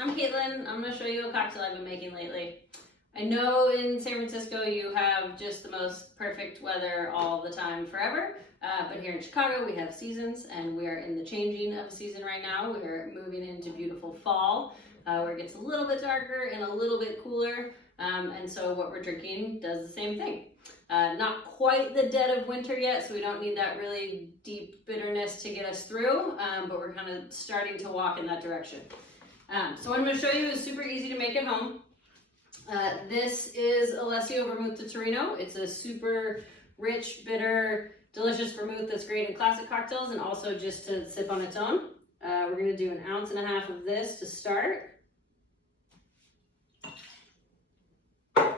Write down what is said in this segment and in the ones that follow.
I'm Caitlin. I'm going to show you a cocktail I've been making lately. I know in San Francisco you have just the most perfect weather all the time forever, but here in Chicago we have seasons, and we are in the changing of a season right now. We're moving into beautiful fall, where it gets a little bit darker and a little bit cooler, and so what we're drinking does the same thing. Not quite the dead of winter yet, so we don't need that really deep bitterness to get us through, but we're kind of starting to walk in that direction. So what I'm going to show you is super easy to make at home. This is Alessio Vermouth de Torino. It's a super rich, bitter, delicious vermouth that's great in classic cocktails and also just to sip on its own. We're going to do 1.5 ounces of this to start. And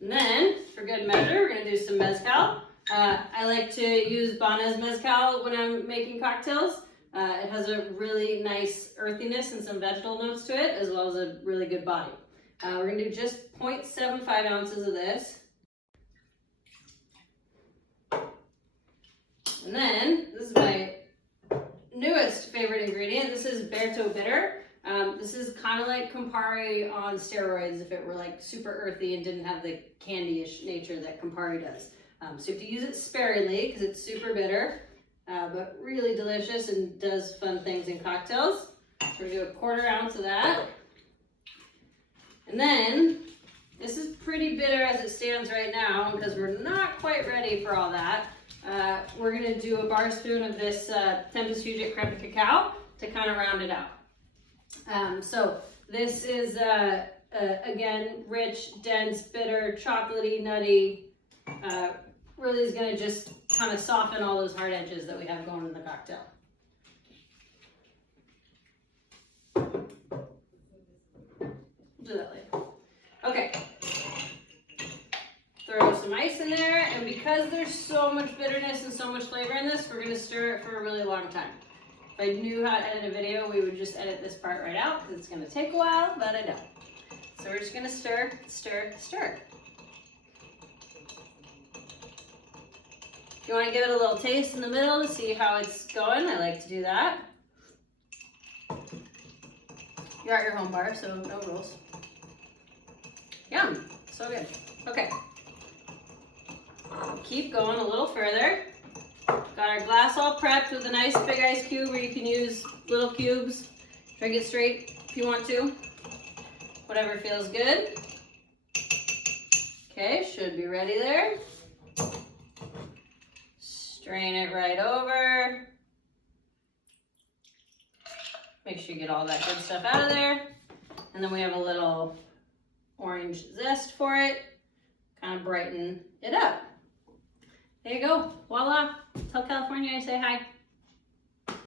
then, for good measure, we're going to do some mezcal. I like to use Banez mezcal when I'm making cocktails. It has a really nice earthiness and some vegetal notes to it, as well as a really good body. We're going to do just 0.75 ounces of this. And then, this is my newest favorite ingredient. This is Berto Bitter. This is kind of like Campari on steroids if it were like super earthy and didn't have the candy-ish nature that Campari does. So you have to use it sparingly because it's super bitter, but really delicious and does fun things in cocktails. We're going to do 1/4 ounce of that. And then, this is pretty bitter as it stands right now because we're not quite ready for all that. We're going to do a bar spoon of this Tempus Fugit creme de cacao to kind of round it out. So this is, again, rich, dense, bitter, chocolatey, nutty. Really is going to just kind of soften all those hard edges that we have going in the cocktail. Do that later. Okay. Throw some ice in there, and because there's so much bitterness and so much flavor in this, we're going to stir it for a really long time. If I knew how to edit a video, we would just edit this part right out because it's going to take a while, but I don't. So we're just going to stir, stir, stir. If you want to give it a little taste in the middle to see how it's going, I like to do that. You're at your home bar, so no rules. Yum, so good. Okay. Keep going a little further. Got our glass all prepped with a nice big ice cube where you can use little cubes. Drink it straight if you want to. Whatever feels good. Okay, should be ready there. Strain it right over. Make sure you get all that good stuff out of there. And then we have a little orange zest for it. Kind of brighten it up. There you go. Voila. Tell California I say hi.